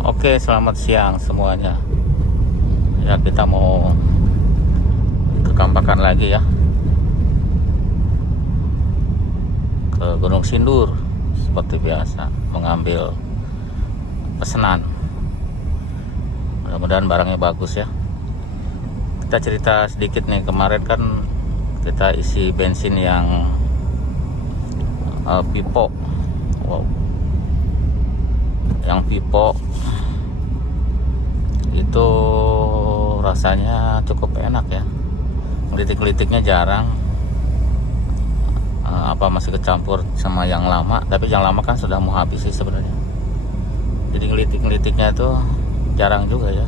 Oke, selamat siang semuanya. Ya, kita mau ke Kampakan lagi ya, ke Gunung Sindur seperti biasa, mengambil pesanan. Mudah-mudahan barangnya bagus ya. Kita cerita sedikit nih, kemarin kan kita isi bensin yang pipo. Wow. Yang pipo itu rasanya cukup enak ya. Ngelitik-ngelitiknya jarang. Masih kecampur sama yang lama, tapi yang lama kan sudah mau habis sih sebenarnya. Jadi ngelitik-ngelitiknya itu jarang juga ya.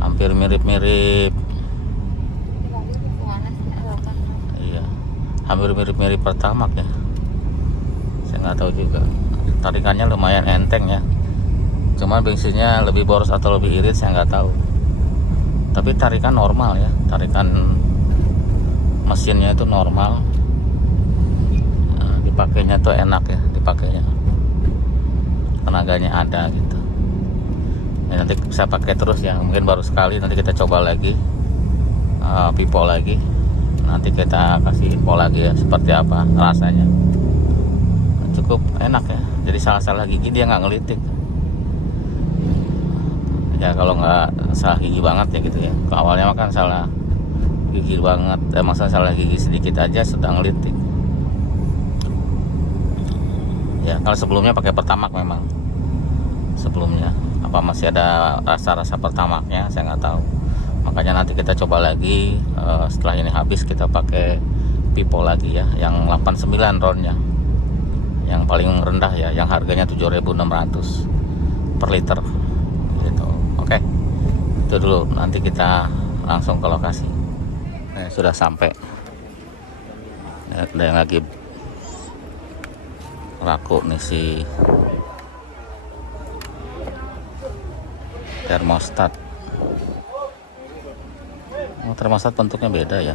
Hampir mirip-mirip. Iya, hampir mirip-mirip Pertamax ya. Saya nggak tahu juga. Tarikannya lumayan enteng ya. Cuman bensinnya lebih boros atau lebih irit saya nggak tahu. Tapi tarikan normal ya, tarikan mesinnya itu normal. Dipakainya tuh enak ya, dipakainya tenaganya ada gitu ya. Nanti bisa pakai terus ya, mungkin baru sekali, nanti kita coba lagi pipo lagi, nanti kita kasih info lagi ya seperti apa rasanya. Cukup enak ya, jadi salah-salah gigi dia nggak ngelitik ya. Kalau nggak salah gigi banget ya gitu ya, ke awalnya makan salah gigi banget, masa salah gigi sedikit aja sudah ngelitik ya. Kalau sebelumnya pakai Pertamax memang sebelumnya, apa masih ada rasa-rasa Pertamaxnya saya nggak tahu. Makanya nanti kita coba lagi, setelah ini habis kita pakai pipo lagi ya, yang 89 roundnya, yang paling rendah ya, yang harganya 7.600 per liter gitu. Oke, itu dulu, nanti kita langsung ke lokasi. Sudah sampai ya, ada yang lagi laku nih si termostat. Termostat bentuknya beda ya.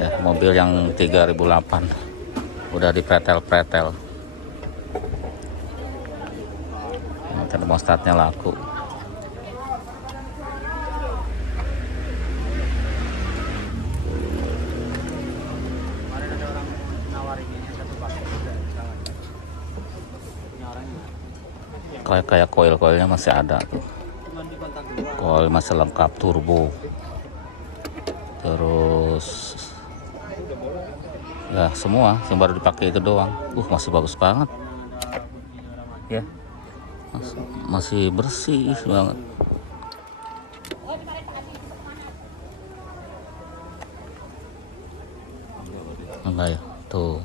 Ya, mobil yang 3008 udah dipretel-pretel. Termostatnya laku. Kayak koil-koilnya masih ada tuh. Koil masih lengkap, turbo. Terus ya semua yang baru dipakai itu doang. Masih bagus banget. Ya. Masih bersih banget. Enggak ya, tuh.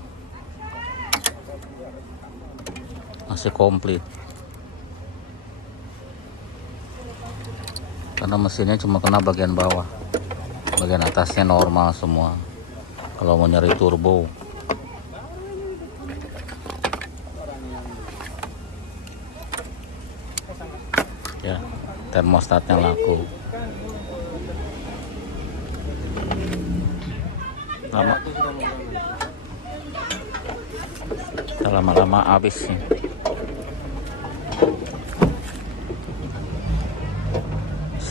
Masih komplit. Karena mesinnya cuma kena bagian bawah, bagian atasnya normal semua. Kalau mau nyari turbo ya, termostatnya laku. Lama-lama habis nih.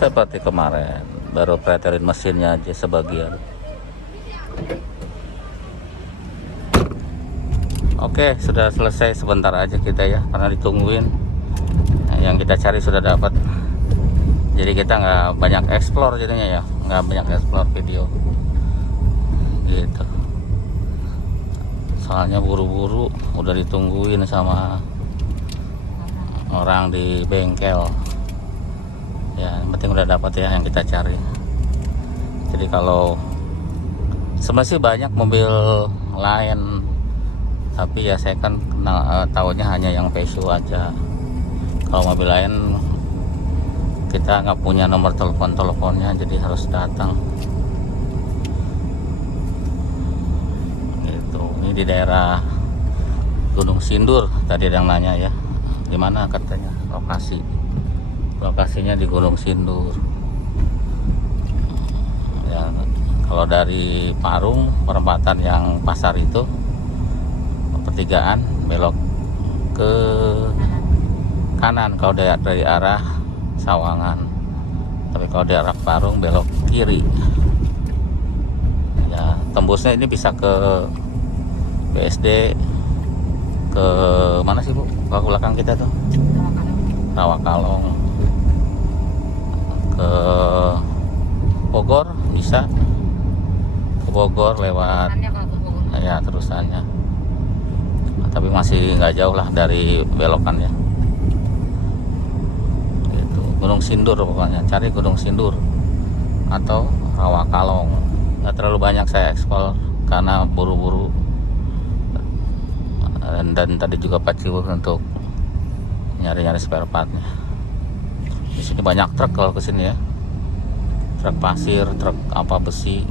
Seperti kemarin baru pretelin mesinnya aja sebagian. Oke, sudah selesai sebentar aja kita ya, karena ditungguin. Yang kita cari sudah dapat. Jadi kita nggak banyak explore jadinya ya, nggak banyak explore video gitu. Soalnya buru-buru, udah ditungguin sama orang di bengkel. Ya, yang penting udah dapat ya yang kita cari. Jadi kalau sebenarnya sih banyak mobil lain, tapi ya saya kan tahunya hanya yang Peugeot aja. Kalau mobil lain kita nggak punya nomor teleponnya, jadi harus datang gitu. Ini di daerah Gunung Sindur, tadi ada yang nanya ya, di mana katanya lokasinya di Gunung Sindur ya. Kalau dari Parung, perempatan yang pasar itu, pertigaan belok ke kanan kalau dari arah Sawangan, tapi kalau dari arah Parung belok kiri ya. Tembusnya ini bisa ke BSD, ke mana sih Bu, ke belakang kita tuh, Rawakalong, ke Bogor bisa, ke Bogor lewat ya terusannya, tapi masih nggak jauh lah dari belokannya gitu. Gunung Sindur pokoknya, cari Gunung Sindur atau Rawakalong. Nggak terlalu banyak saya ekspor karena buru-buru, dan tadi juga paciwur untuk nyari-nyari spare partnya. Di sini banyak truk kalau kesini ya, truk pasir, truk apa besi,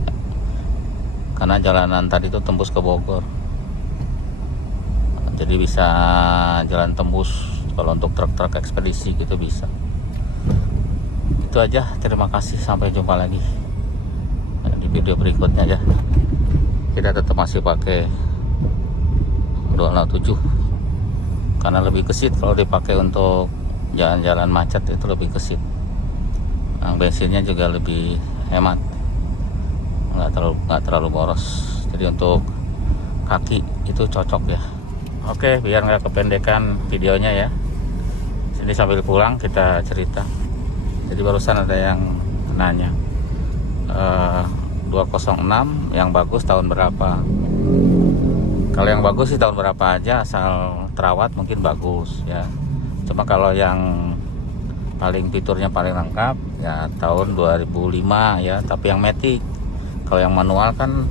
karena jalanan tadi itu tembus ke Bogor, jadi bisa jalan tembus kalau untuk truk-truk ekspedisi gitu bisa. Itu aja, terima kasih, sampai jumpa lagi di video berikutnya ya. Kita tetap masih pakai 207 karena lebih gesit kalau dipakai untuk jalan-jalan macet, itu lebih gesit. Nah, bensinnya juga lebih hemat, nggak terlalu boros, jadi untuk kaki itu cocok ya. Oke, biar nggak kependekan videonya ya, sini sambil pulang kita cerita. Jadi barusan ada yang nanya 206 yang bagus tahun berapa. Kalau yang bagus sih tahun berapa aja, asal terawat mungkin bagus ya. Cuma kalau yang paling fiturnya paling lengkap ya tahun 2005 ya, tapi yang matic. Kalau yang manual kan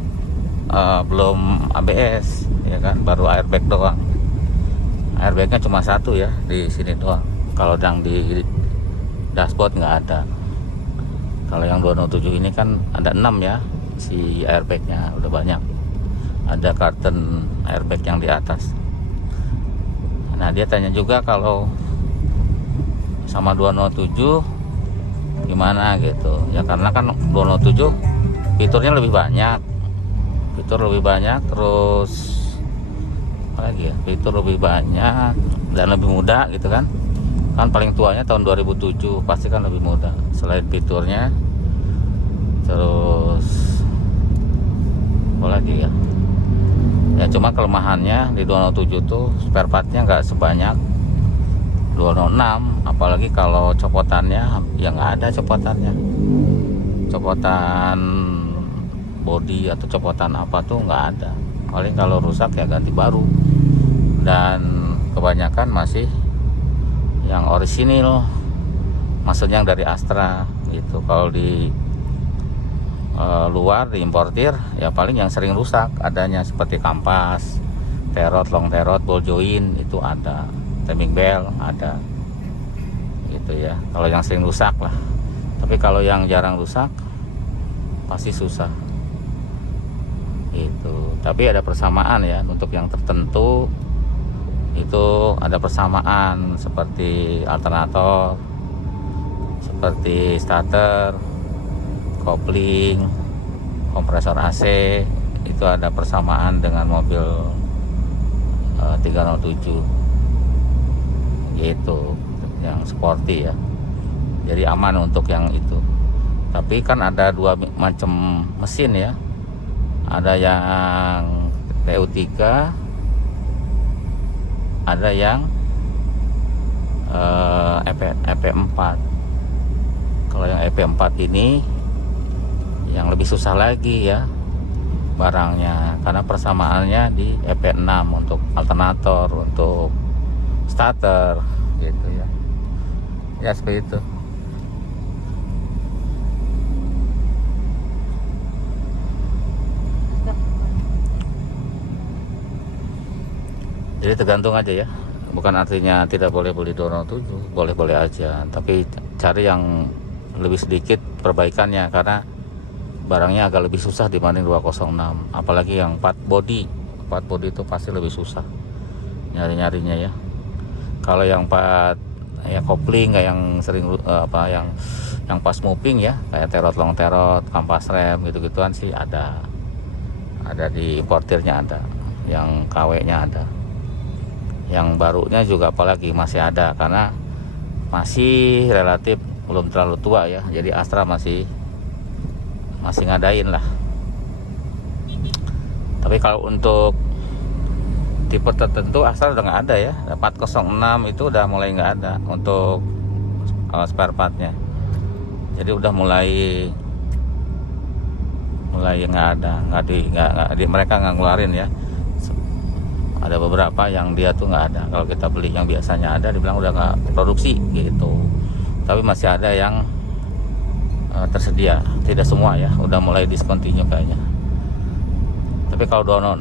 belum ABS ya kan, baru airbag doang. Airbagnya cuma satu ya, di sini doang. Kalau yang di dashboard nggak ada. Kalau yang 207 ini kan ada 6 ya, si airbagnya udah banyak. Ada karton airbag yang di atas. Nah, dia tanya juga kalau sama 207 gimana gitu ya, karena kan 207 fiturnya lebih banyak, terus apa lagi ya, fitur lebih banyak dan lebih mudah gitu kan. Kan paling tuanya tahun 2007, pasti kan lebih mudah selain fiturnya. Terus apa lagi ya, ya cuma kelemahannya di 207 tuh spare partnya nggak sebanyak 206, apalagi kalau copotannya ya nggak ada copotannya. Copotan body atau copotan apa tuh nggak ada, paling kalau rusak ya ganti baru, dan kebanyakan masih yang orisinil, maksudnya yang dari Astra gitu. Kalau di luar diimportir ya paling yang sering rusak adanya seperti kampas, terot, long terot, ball joint itu ada, timing bell ada gitu ya, kalau yang sering rusak lah. Tapi kalau yang jarang rusak pasti susah itu. Tapi ada persamaan ya, untuk yang tertentu itu ada persamaan, seperti alternator, seperti starter, kopling, kompresor AC, itu ada persamaan dengan mobil 307 gitu, yang sporty ya. Jadi aman untuk yang itu. Tapi kan ada dua macam mesin ya, ada yang TU3, ada yang EP4. Kalau yang EP4 ini yang lebih susah lagi ya barangnya, karena persamaannya di EP6 untuk alternator, untuk starter gitu ya. Ya seperti itu. Jadi tergantung aja ya, bukan artinya tidak boleh beli 207, boleh-boleh aja, tapi cari yang lebih sedikit perbaikannya, karena barangnya agak lebih susah dibanding 206, apalagi yang part body itu pasti lebih susah nyari-nyarinya ya. Kalau yang part ya kopling kayak yang sering yang pas moving ya, kayak terot, long terot, kampas rem gitu-gituan sih ada di importirnya, ada yang KW-nya ada Yang barunya juga apalagi masih ada, karena masih relatif belum terlalu tua ya. Jadi Astra masih ngadain lah. Tapi kalau untuk tipe tertentu Astra udah nggak ada ya. 406 itu udah mulai nggak ada untuk spare partnya. Jadi udah mulai nggak ada, mereka nggak ngeluarin ya. Ada beberapa yang dia tuh nggak ada. Kalau kita beli yang biasanya ada, dibilang udah nggak produksi gitu. Tapi masih ada yang tersedia, tidak semua ya, udah mulai discontinue kayaknya. Tapi kalau 206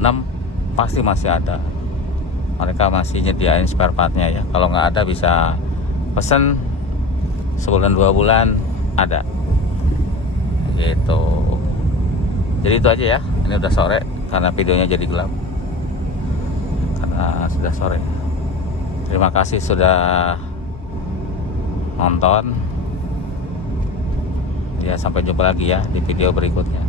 pasti masih ada, mereka masih nyediain spare partnya ya. Kalau nggak ada bisa pesen sebulan 2 bulan ada gitu. Jadi itu aja ya, ini udah sore karena videonya jadi gelap karena sudah sore. Terima kasih sudah nonton ya, sampai jumpa lagi ya di video berikutnya.